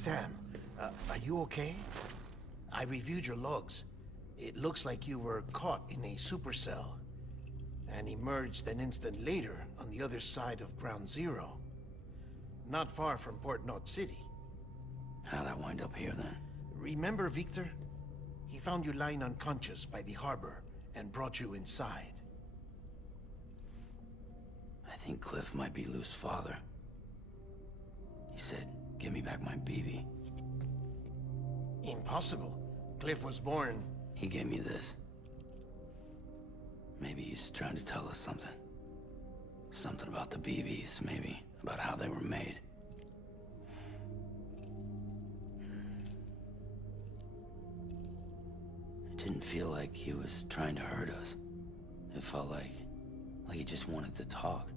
Sam, are you okay? I reviewed your logs. It looks like you were caught in a supercell and emerged an instant later on the other side of Ground Zero. Not far from Port Knot City. How'd I wind up here then? Remember Victor? He found you lying unconscious by the harbor and brought you inside. I think Cliff might be Lou's father. He said, give me back my BB. Impossible. Cliff was born... He gave me this. Maybe he's trying to tell us something. Something about the BBs, maybe. About how they were made. It didn't feel like he was trying to hurt us. It felt like he just wanted to talk.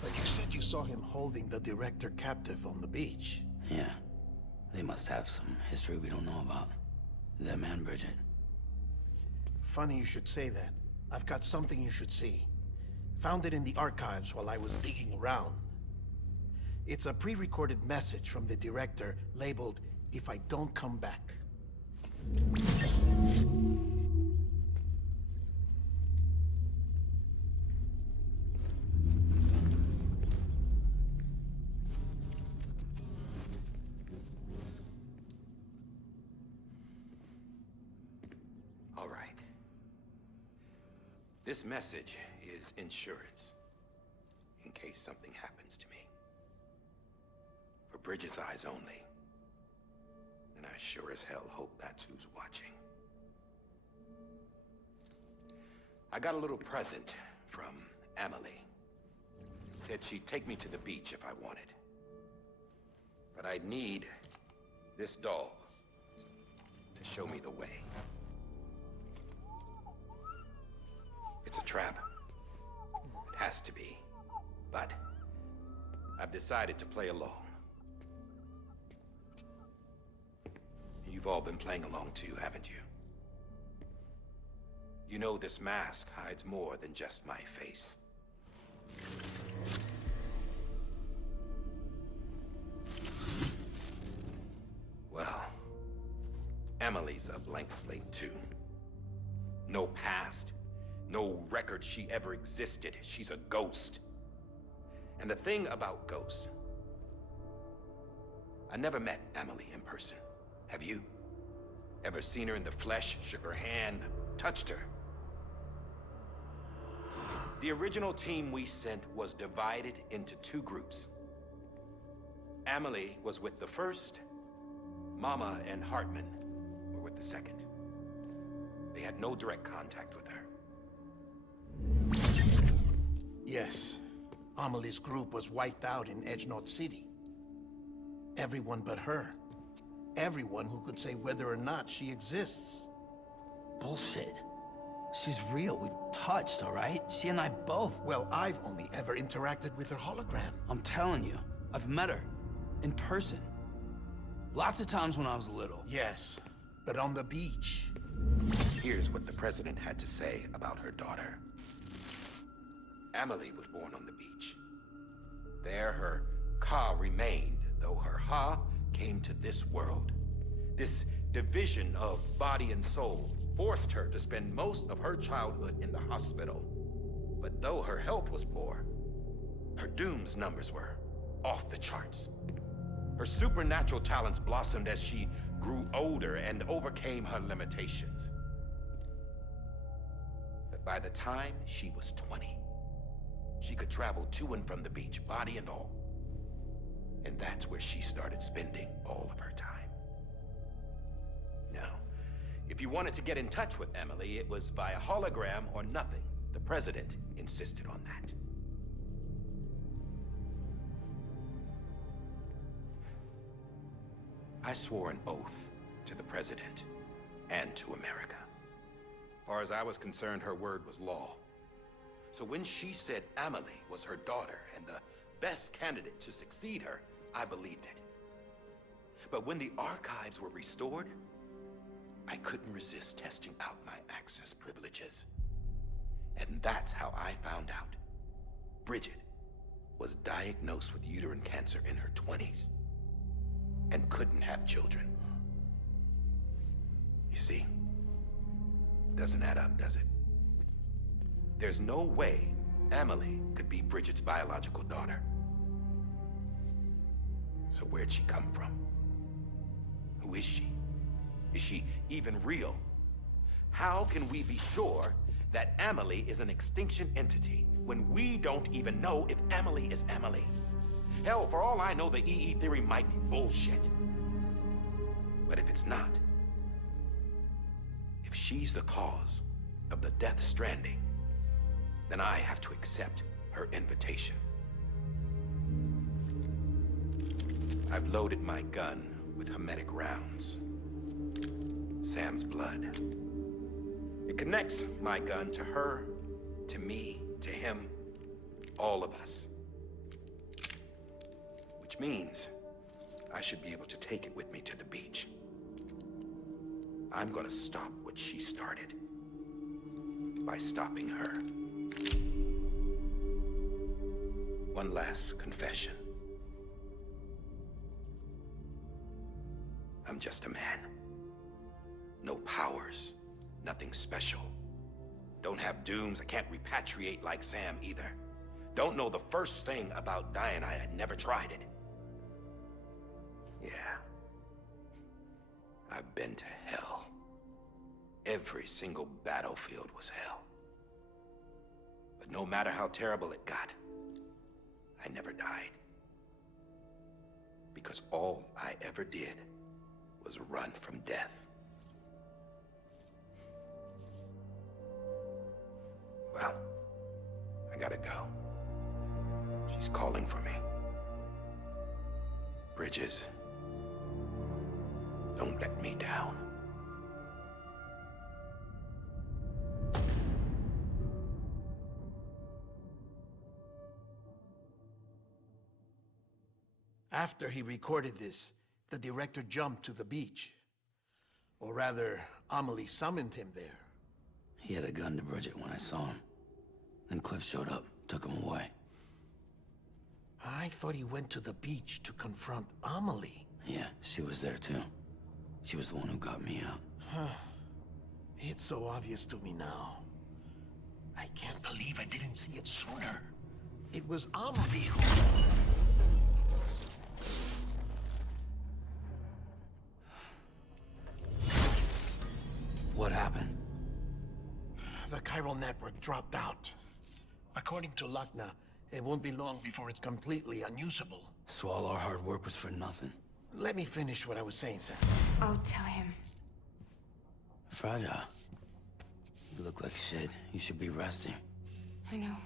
But you said you saw him holding the director captive on the beach. Yeah. They must have some history we don't know about. Them and Bridget. Funny you should say that. I've got something you should see. Found it in the archives while I was digging around. It's a pre-recorded message from the director labeled, "If I don't come back." All right. This message is insurance, in case something happens to me. For Bridget's eyes only. And I sure as hell hope that's who's watching. I got a little present from Emily. Said she'd take me to the beach if I wanted. But I'd need this doll to show me the way. It's a trap. It has to be. But I've decided to play along. You've all been playing along too, haven't you? You know this mask hides more than just my face. Well, Emily's a blank slate too. No past. No record she ever existed. She's a ghost. And the thing about ghosts... I never met Emily in person. Have you? Ever seen her in the flesh, shook her hand, touched her? The original team we sent was divided into two groups. Emily was with the first. Mama and Hartman were with the second. They had no direct contact with her. Yes. Amelie's group was wiped out in Edge Knot City. Everyone but her. Everyone who could say whether or not she exists. Bullshit. She's real. We've touched, all right? She and I both. Well, I've only ever interacted with her hologram. I'm telling you, I've met her. In person. Lots of times when I was little. Yes, but on the beach. Here's what the president had to say about her daughter. Emily was born on the beach. There her Ka remained, though her Ha came to this world. This division of body and soul forced her to spend most of her childhood in the hospital. But though her health was poor, her Doom's numbers were off the charts. Her supernatural talents blossomed as she grew older and overcame her limitations. But by the time she was 20, she could travel to and from the beach, body and all. And that's where she started spending all of her time. Now, if you wanted to get in touch with Emily, it was via hologram or nothing. The president insisted on that. I swore an oath to the president and to America. As far as I was concerned, her word was law. So when she said Emily was her daughter and the best candidate to succeed her, I believed it. But when the archives were restored, I couldn't resist testing out my access privileges. And that's how I found out Bridget was diagnosed with uterine cancer in her 20s. and couldn't have children. You see, doesn't add up, does it? There's no way Amelie could be Bridget's biological daughter. So where'd she come from? Who is she? Is she even real? How can we be sure that Amelie is an extinction entity when we don't even know if Amelie is Amelie? Hell, for all I know, the EE theory might be bullshit. But if it's not, if she's the cause of the Death Stranding, then I have to accept her invitation. I've loaded my gun with hermetic rounds. Sam's blood. It connects my gun to her, to me, to him, all of us. Which means I should be able to take it with me to the beach. I'm gonna stop what she started by stopping her. One last confession. I'm just a man. No powers, nothing special. Don't have dooms, I can't repatriate like Sam either. Don't know the first thing about dying, I had never tried it. Yeah. I've been to hell. Every single battlefield was hell. But no matter how terrible it got, I never died. Because all I ever did was run from death. Well, I gotta go. She's calling for me. Bridges, don't let me down. After he recorded this, the director jumped to the beach. Or rather, Amelie summoned him there. He had a gun to Bridget when I saw him. Then Cliff showed up, took him away. I thought he went to the beach to confront Amelie. Yeah, she was there too. She was the one who got me out. It's so obvious to me now. I can't believe I didn't see it sooner. It was Amelie who... What happened? The chiral network dropped out. According to Lakna, it won't be long before it's completely unusable. So all our hard work was for nothing. Let me finish what I was saying, Sam. I'll tell him. Fragile. You look like shit. You should be resting. I know.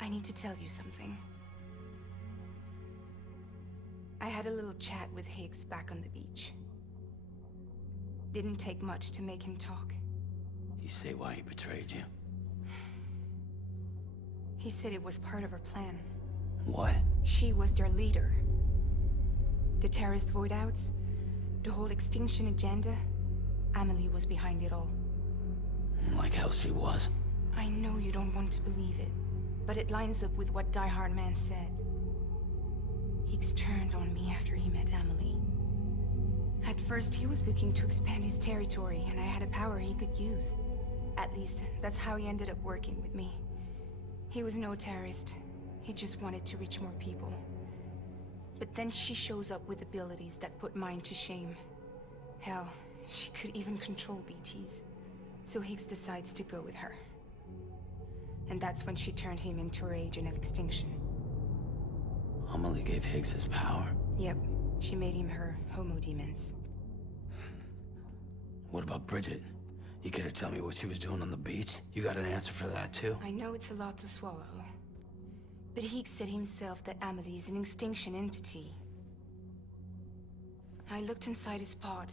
I need to tell you something. I had a little chat with Higgs back on the beach. Didn't take much to make him talk. You say why he betrayed you? He said it was part of her plan. What? She was their leader. The terrorist void outs, the whole extinction agenda, Amelie was behind it all. Like hell she was. I know you don't want to believe it, but it lines up with what Die Hard Man said. Higgs turned on me after he met Amelie. At first, he was looking to expand his territory, and I had a power he could use. At least, that's how he ended up working with me. He was no terrorist. He just wanted to reach more people. But then she shows up with abilities that put mine to shame. Hell, she could even control BTs. So Higgs decides to go with her. And that's when she turned him into her agent of extinction. Amelie gave Higgs his power? Yep, she made him her homo demons. What about Bridget? You care to tell me what she was doing on the beach? You got an answer for that too? I know it's a lot to swallow. But Higgs said himself that Amelie is an extinction entity. I looked inside his pod,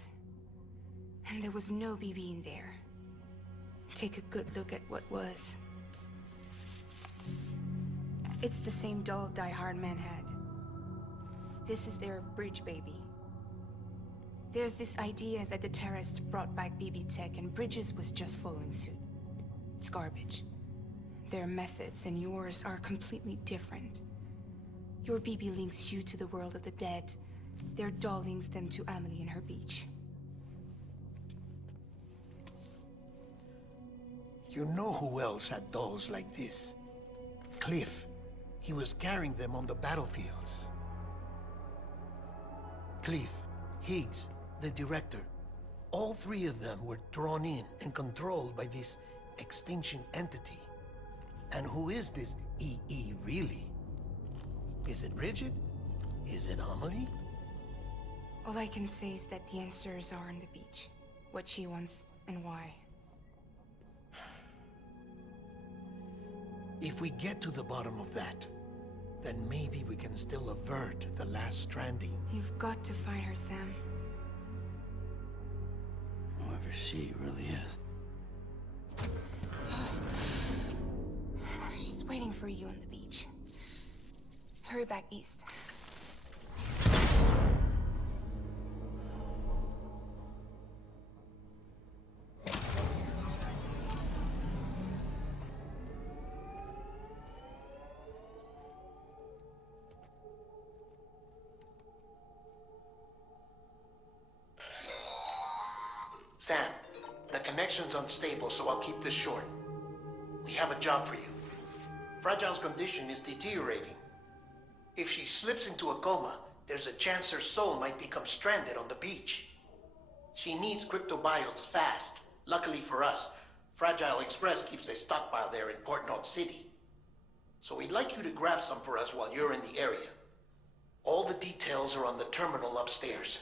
and there was no BB in there. Take a good look at what was. It's the same doll Die Hard Man had. This is their bridge baby. There's this idea that the terrorists brought back BB tech and Bridges was just following suit. It's garbage. Their methods and yours are completely different. Your BB links you to the world of the dead, Their doll links them to Amelie and her beach. You know who else had dolls like this? Cliff. He was carrying them on the battlefields. Cliff, Higgs, the director. All three of them were drawn in and controlled by this extinction entity. And who is this EE really? Is it Bridget? Is it Amelie? All I can say is that the answers are on the beach. What she wants and why. If we get to the bottom of that, then maybe we can still avert the last stranding. You've got to find her, Sam. Whoever she really is. She's waiting for you on the beach. Hurry back east. Sam, the connection's unstable, so I'll keep this short. We have a job for you. Fragile's condition is deteriorating. If she slips into a coma, there's a chance her soul might become stranded on the beach. She needs cryptobiotes fast. Luckily for us, Fragile Express keeps a stockpile there in Port North City. So we'd like you to grab some for us while you're in the area. All the details are on the terminal upstairs.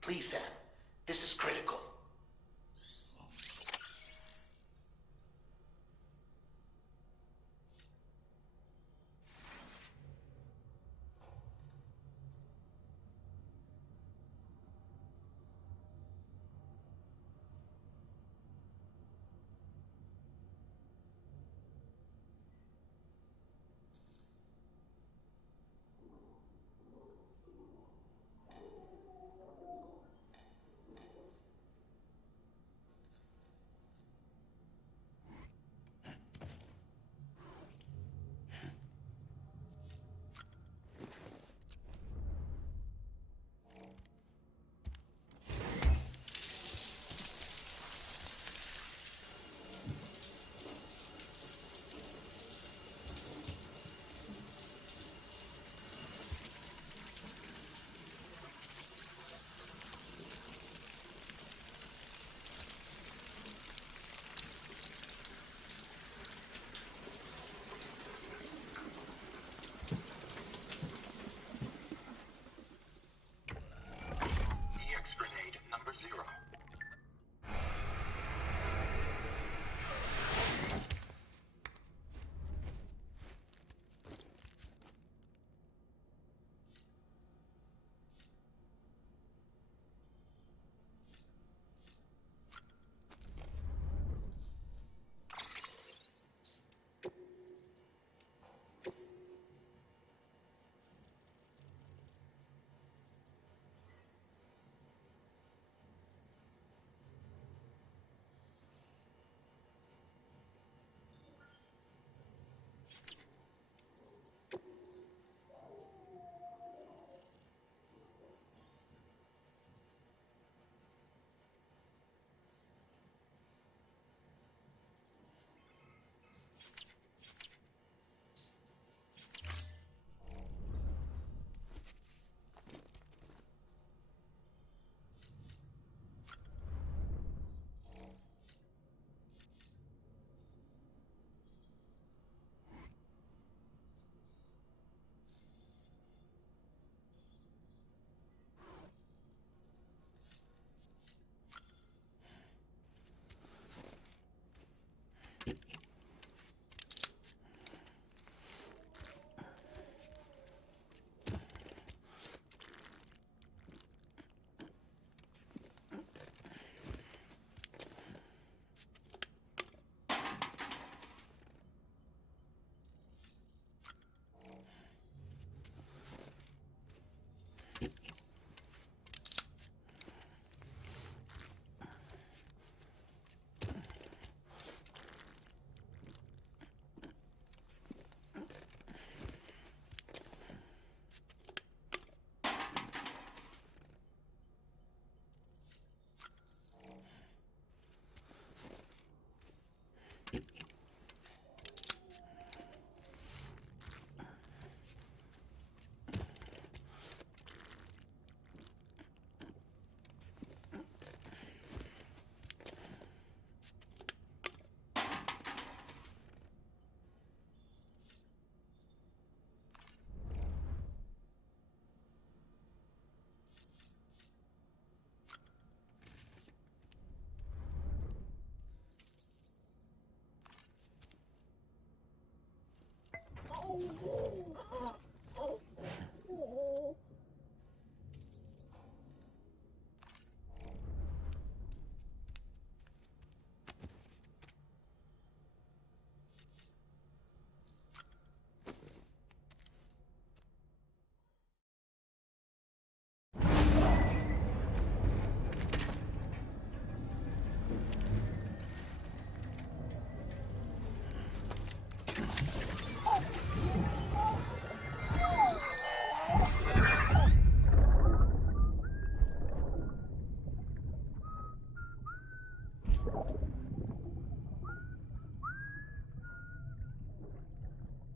Please, Sam, this is critical.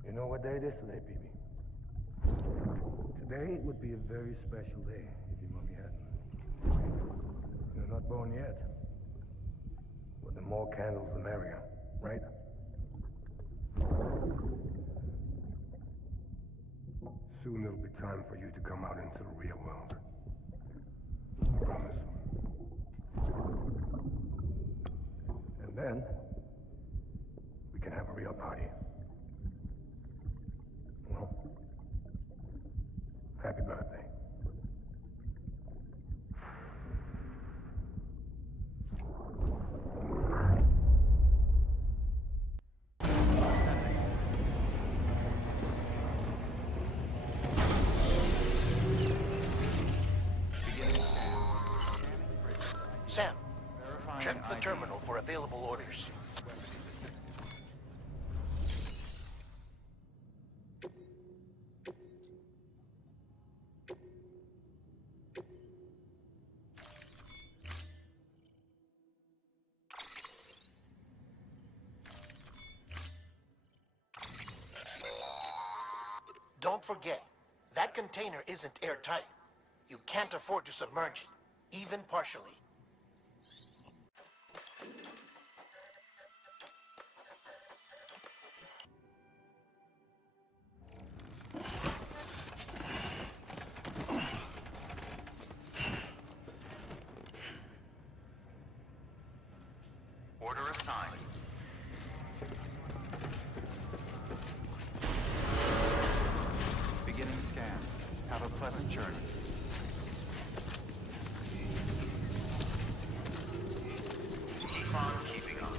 You know what day it is today, Phoebe? Today would be a very special day if your mommy hadn't. You're not born yet. But the more candles, the merrier, right? Soon it'll be time for you to come out into the real world. Promise. And then, we can have a real party. Well, happy birthday. Sam, check the terminal for available orders. Don't forget, that container isn't airtight. You can't afford to submerge it, even partially. Order assigned. Beginning scan. Have a pleasant journey. Keep on keeping on.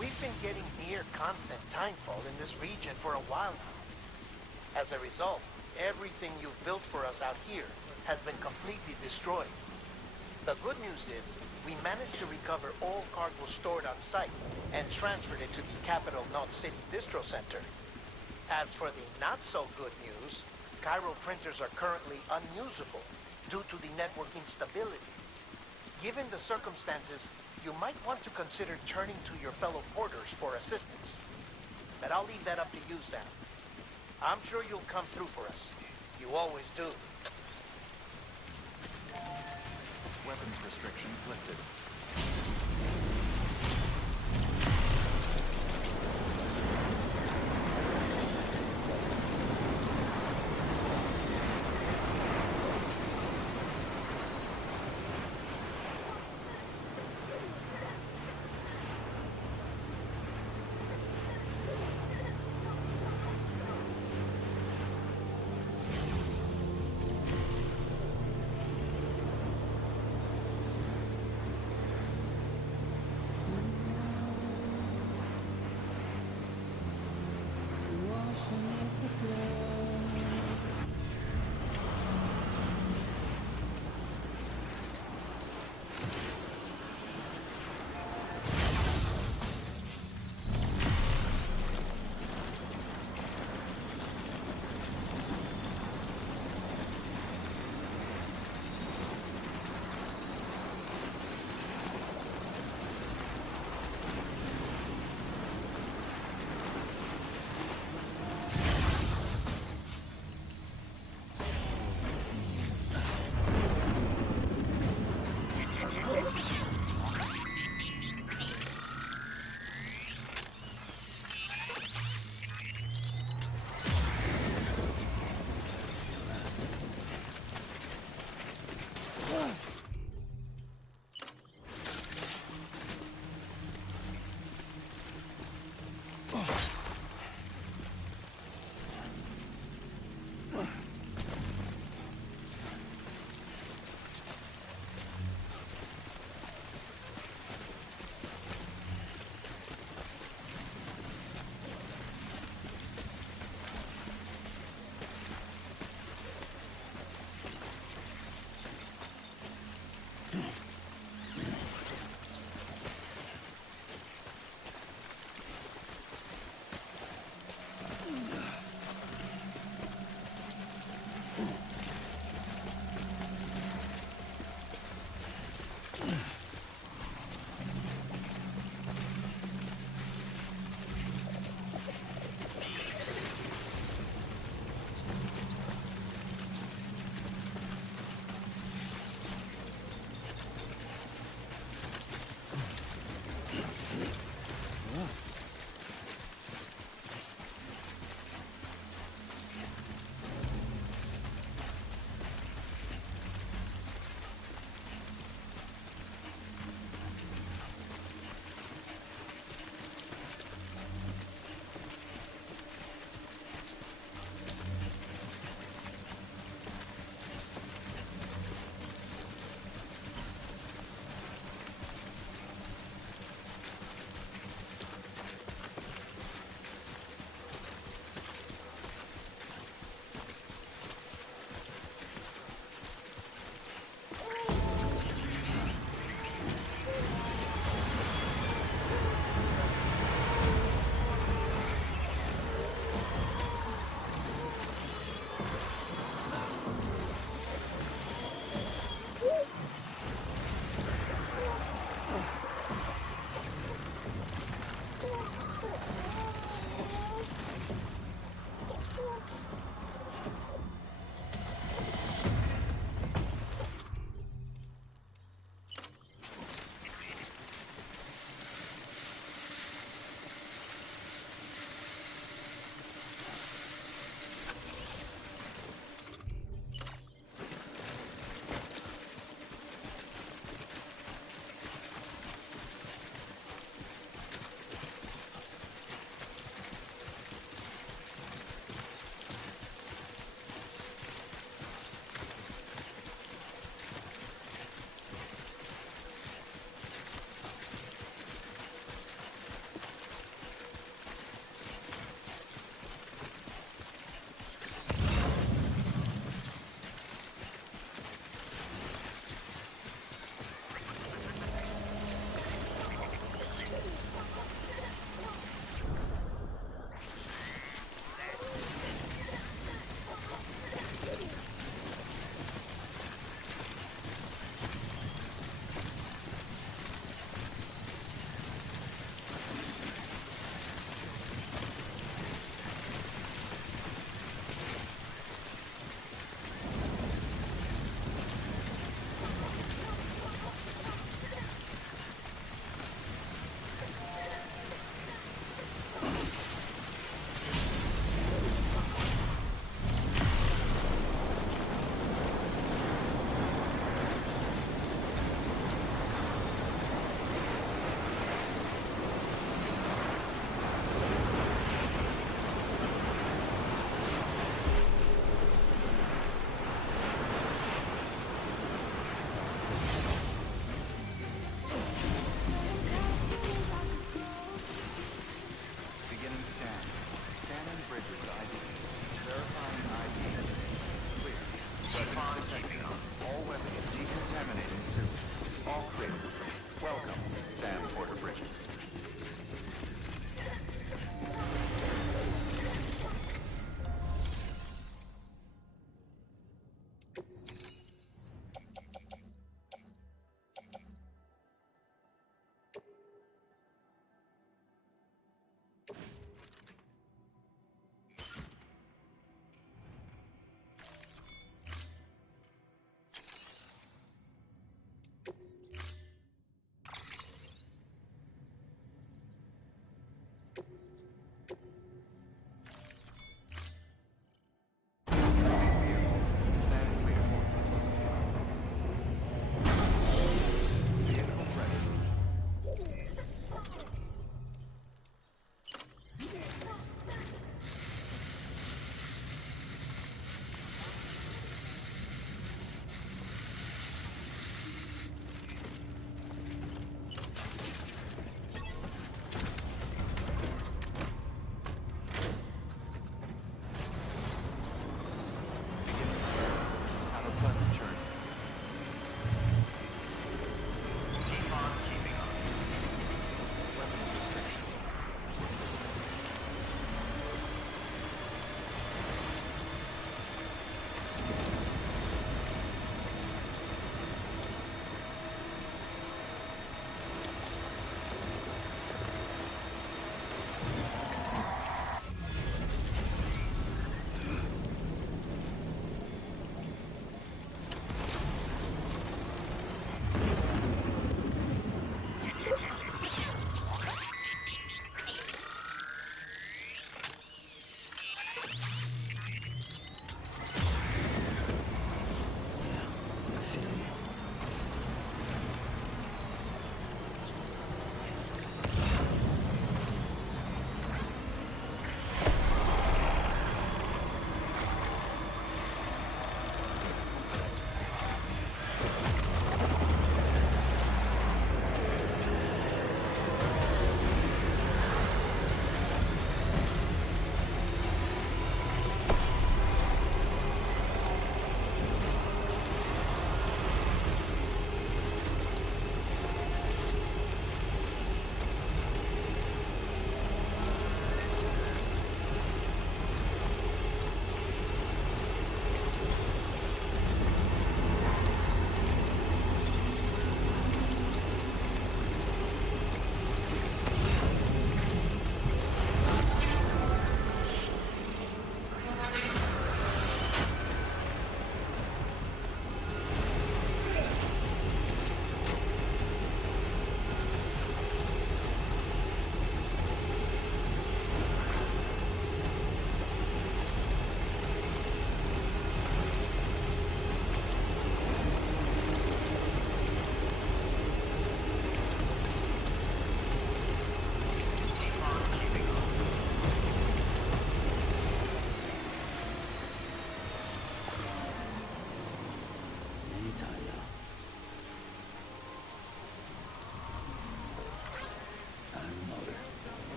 We've been getting near constant timefall in this region for a while now. As a result, everything you've built for us out here has been completely destroyed. The good news is, we managed to recover all cargo stored on site and transferred it to the Capital Knot City Distro Center. As for the not-so-good news, chiral printers are currently unusable due to the network instability. Given the circumstances, you might want to consider turning to your fellow porters for assistance. But I'll leave that up to you, Sam. I'm sure you'll come through for us. You always do. Weapons restrictions lifted.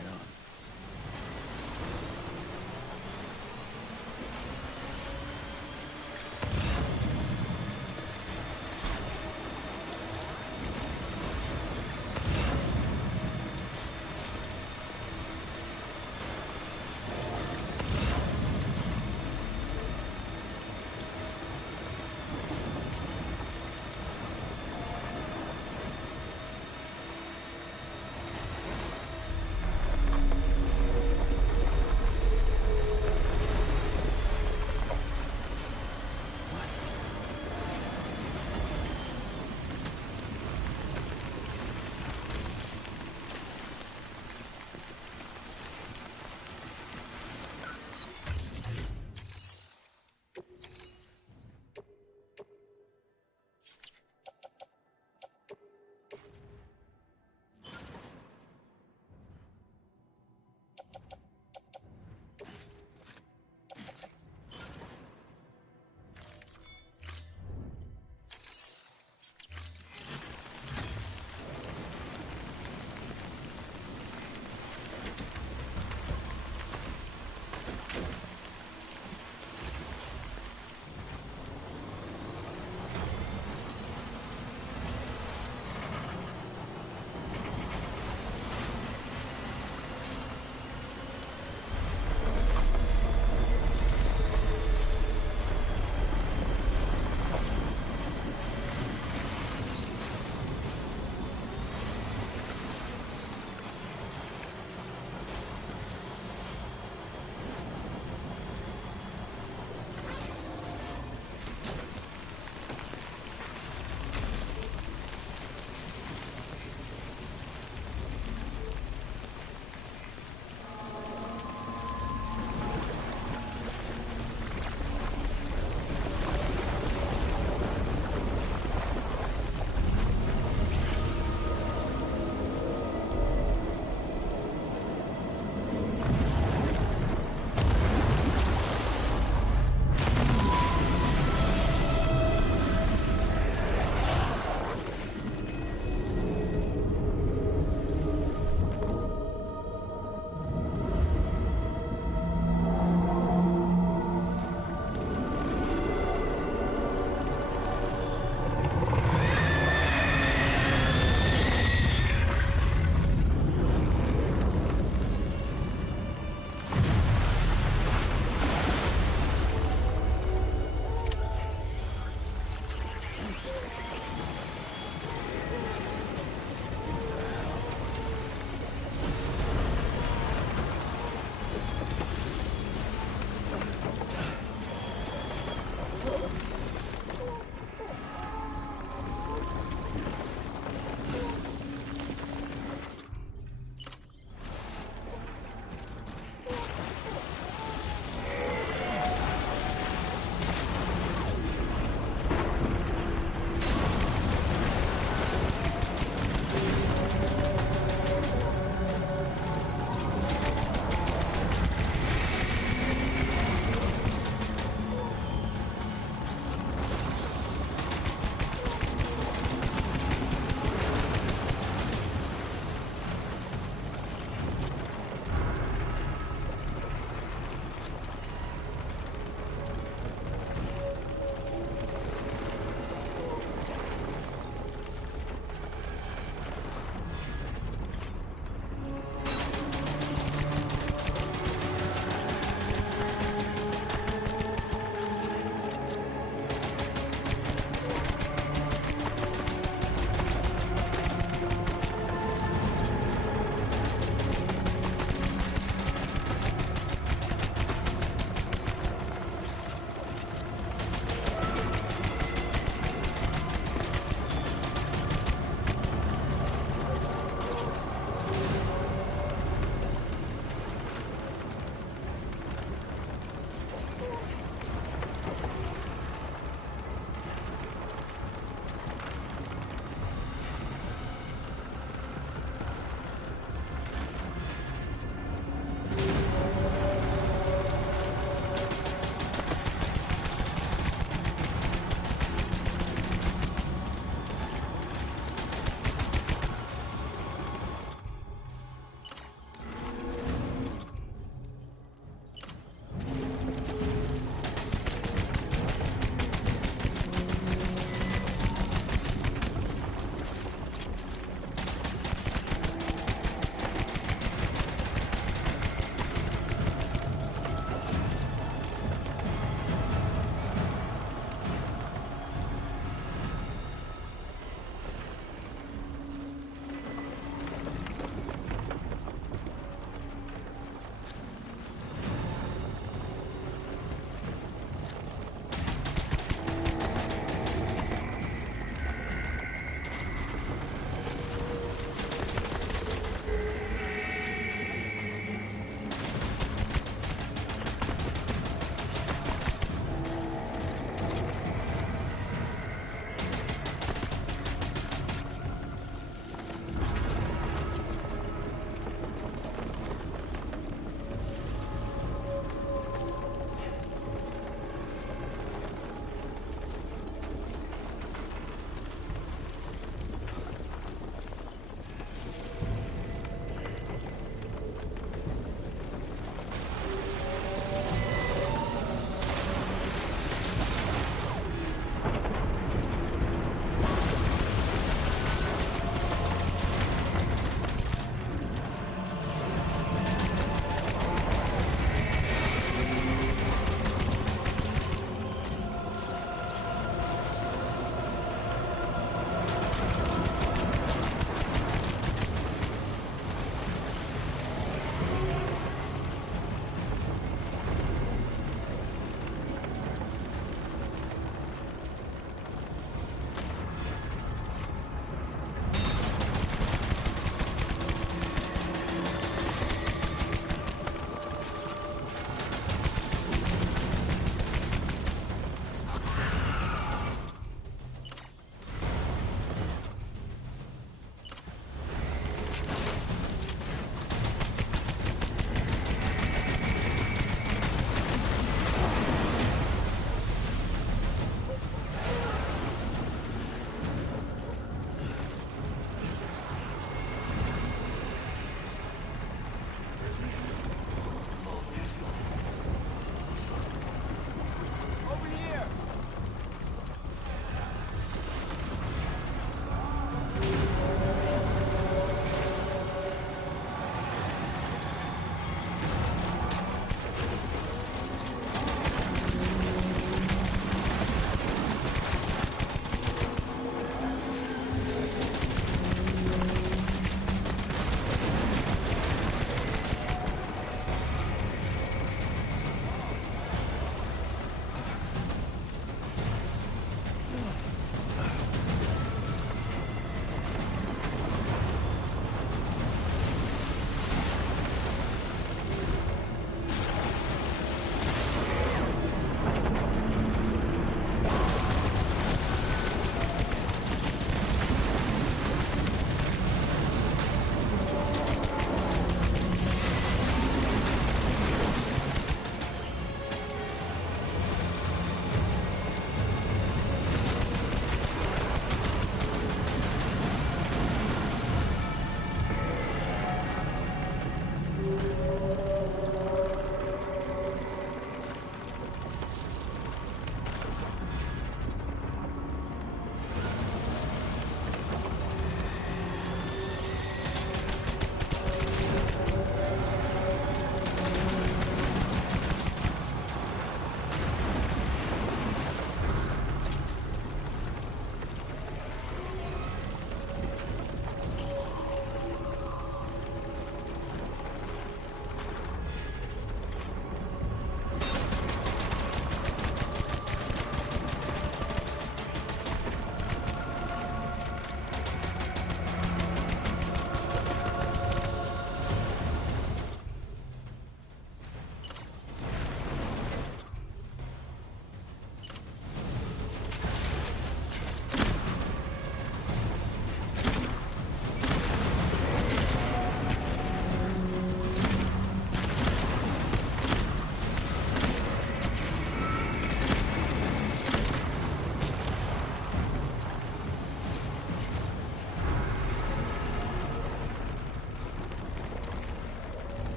Right on.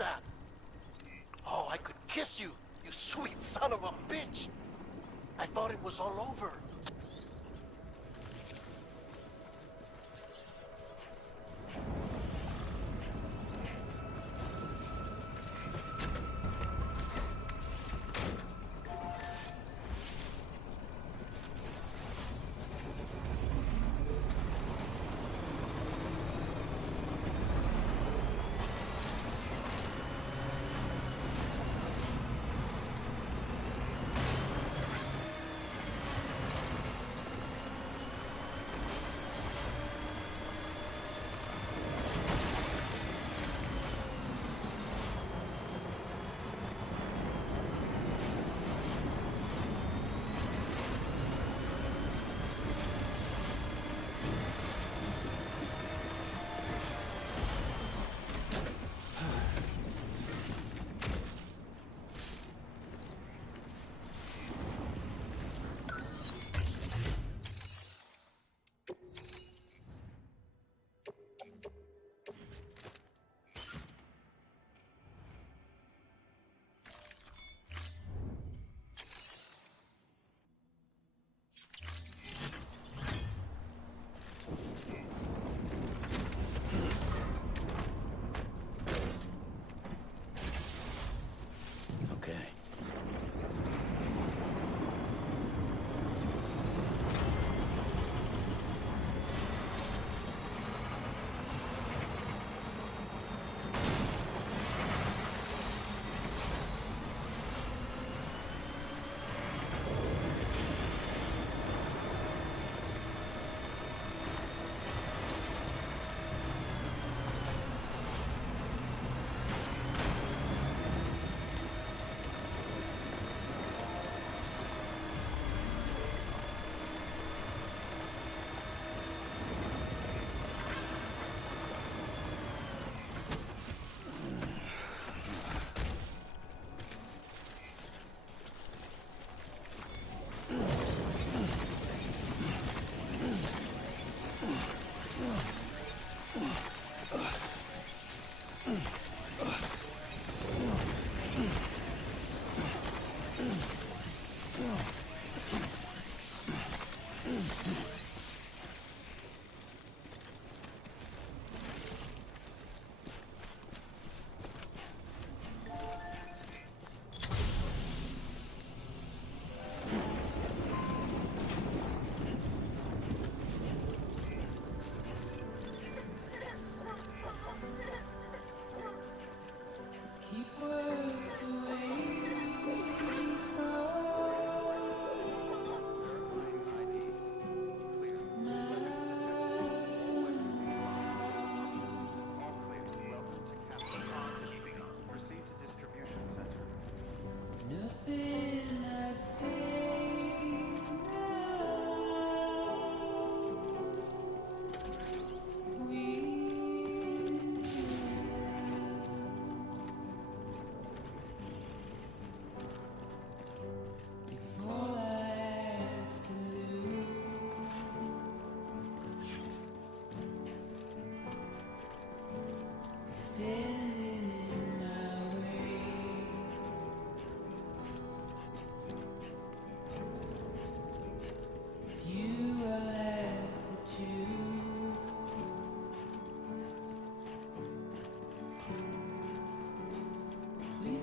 that? Oh, I could kiss you, you sweet son of a bitch! I thought it was all over.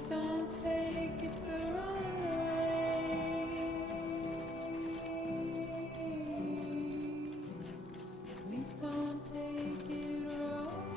Don't take it the wrong way. Please don't take it wrong.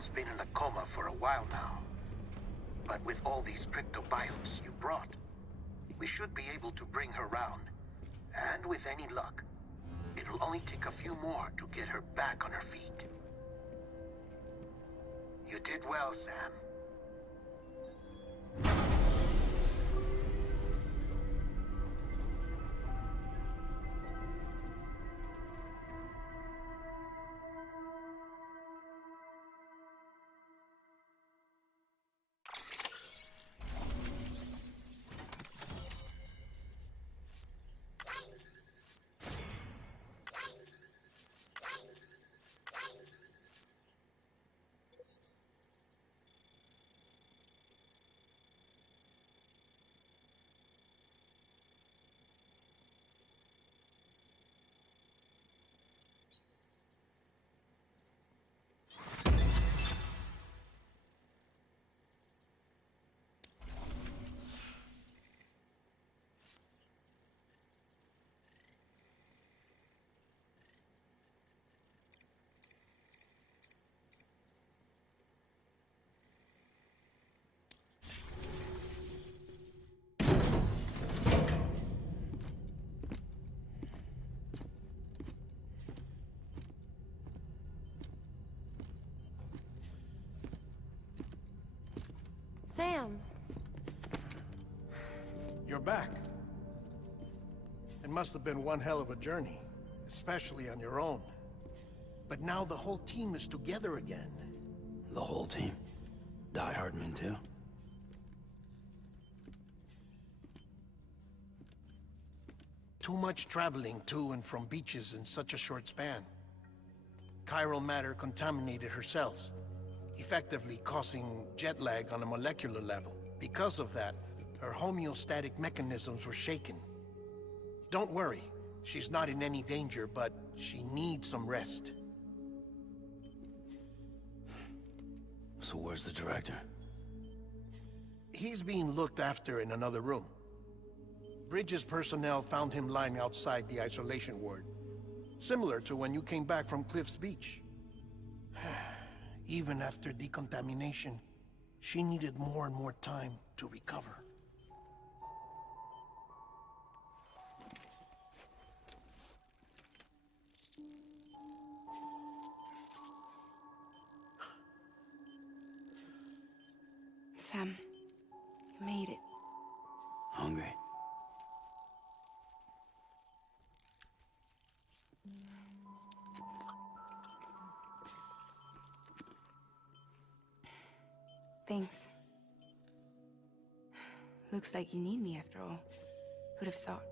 girl's been in a coma for a while now. But with all these cryptobiotes you brought, we should be able to bring her round. And with any luck, it'll only take a few more to get her back on her feet. You did well, Sam. Sam. You're back. It must have been one hell of a journey, especially on your own. But now the whole team is together again. The whole team? Die Hardman too? Too much traveling to and from beaches in such a short span. Chiral matter contaminated her cells, effectively causing jet lag on a molecular level. Because of that, her homeostatic mechanisms were shaken. Don't worry, she's not in any danger, but she needs some rest. So where's the director? He's being looked after in another room. Bridges personnel found him lying outside the isolation ward, similar to when you came back from Cliff's Beach. Even after decontamination, she needed more and more time to recover. Sam, you made it. Hungry? Thanks. Looks like you need me after all. Who'd have thought?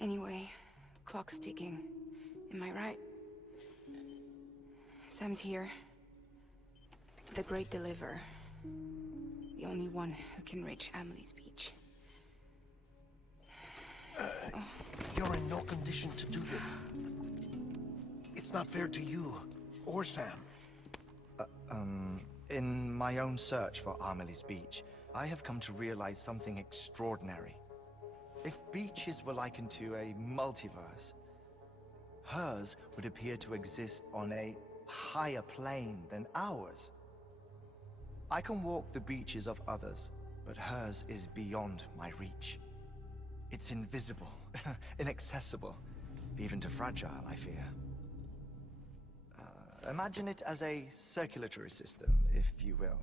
Anyway, clock's ticking. Am I right? Sam's here. The Great Deliverer. The only one who can reach Amelie's Beach. You're in no condition to do this. It's not fair to you, or Sam. In my own search for Amelie's Beach, I have come to realize something extraordinary. If beaches were likened to a multiverse, hers would appear to exist on a higher plane than ours. I can walk the beaches of others, but hers is beyond my reach. It's invisible, inaccessible, even to fragile, I fear. Imagine it as a circulatory system, if you will.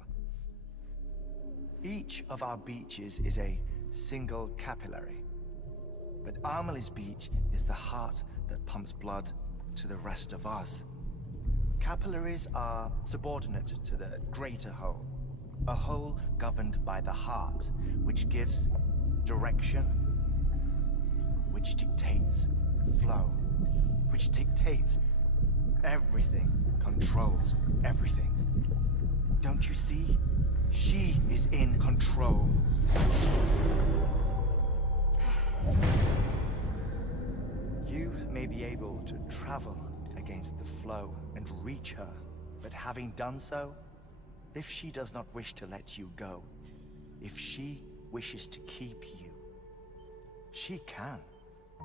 Each of our beaches is a single capillary. But Amelie's Beach is the heart that pumps blood to the rest of us. Capillaries are subordinate to the greater whole. A whole governed by the heart, which gives direction, which dictates flow, which dictates everything, controls everything. Don't you see? She is in control. You may be able to travel against the flow and reach her But having done so, if she does not wish to let you go, if she wishes to keep you, she can.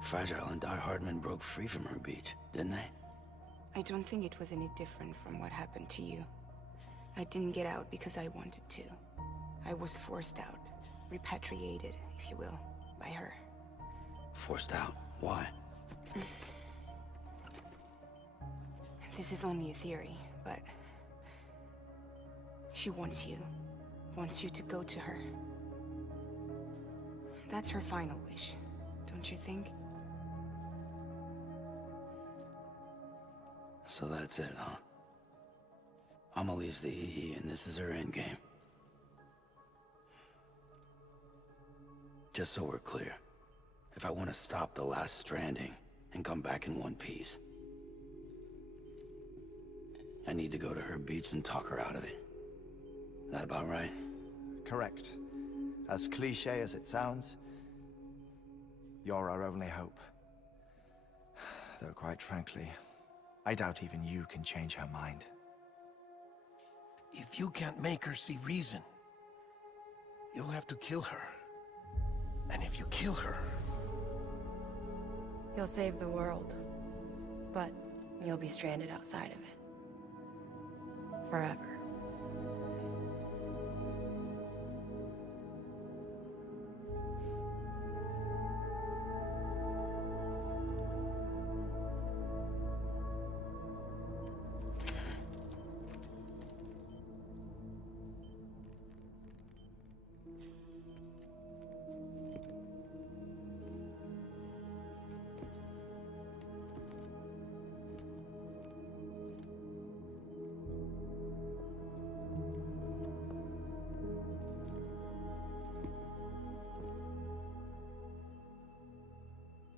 Fragile and Die Hardman broke free from her beach, didn't they? I don't think it was any different from what happened to you. I didn't get out because I wanted to. I was forced out. Repatriated, if you will, by her. Forced out? Why? This is only a theory, but... she wants you. Wants you to go to her. That's her final wish, don't you think? So that's it, huh? Amelie's the EE, and this is her endgame. Just so we're clear, if I want to stop the last stranding and come back in one piece, I need to go to her beach and talk her out of it. That about right? Correct. As cliche as it sounds, you're our only hope. Though quite frankly, I doubt even you can change her mind. If you can't make her see reason, you'll have to kill her. And if you kill her... You'll save the world, but you'll be stranded outside of it. Forever.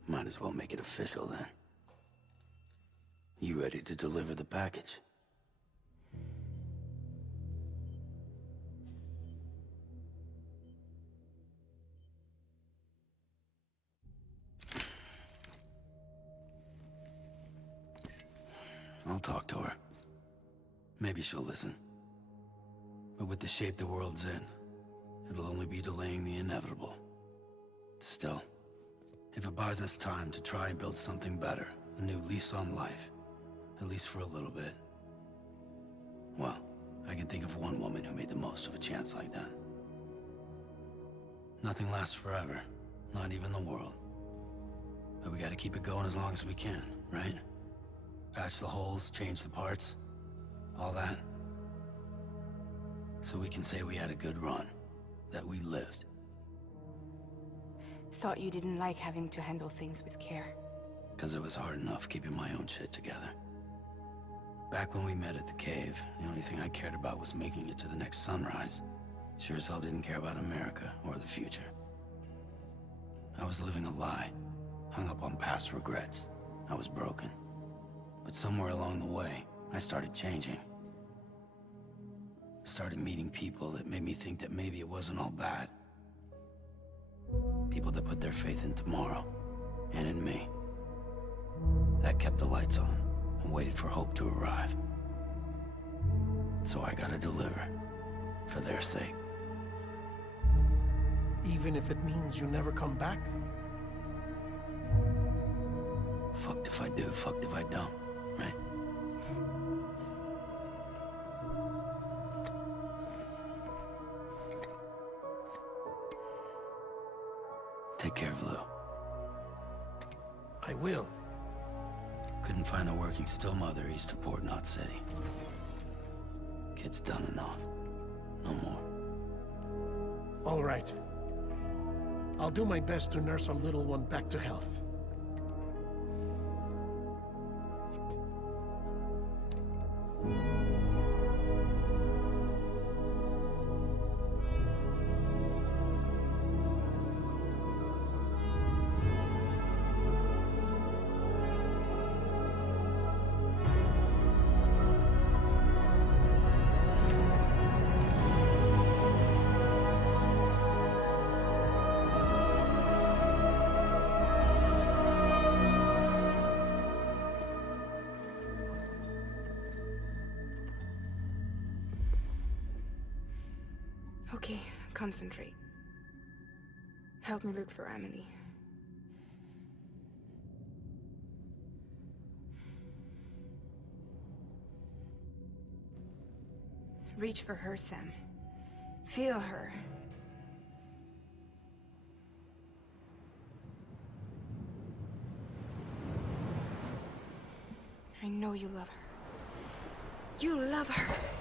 Might as well make it official then. You ready to deliver the package? I'll talk to her. Maybe she'll listen. But with the shape the world's in, it'll only be delaying the inevitable. Still, if it buys us time to try and build something better, a new lease on life, at least for a little bit, well, I can think of one woman who made the most of a chance like that. Nothing lasts forever, not even the world. But we gotta keep it going as long as we can, right? Patch the holes, change the parts, all that. So we can say we had a good run, that we lived. Thought you didn't like having to handle things with care. 'Cause it was hard enough keeping my own shit together. Back when we met at the cave, the only thing I cared about was making it to the next sunrise. Sure as hell didn't care about America or the future. I was living a lie, hung up on past regrets. I was broken. But somewhere along the way, I started changing. Started meeting people that made me think that maybe it wasn't all bad. People that put their faith in tomorrow, and in me. That kept the lights on, and waited for hope to arrive. So I gotta deliver, for their sake. Even if it means you never come back? Fucked if I do, fucked if I don't, right? Take care of Lou. I will. Couldn't find a working still mother east of Port Knot City. Kid's done enough. No more. All right. I'll do my best to nurse our little one back to health. Okay, concentrate. Help me look for Emily. Reach for her, Sam. Feel her. I know you love her. You love her!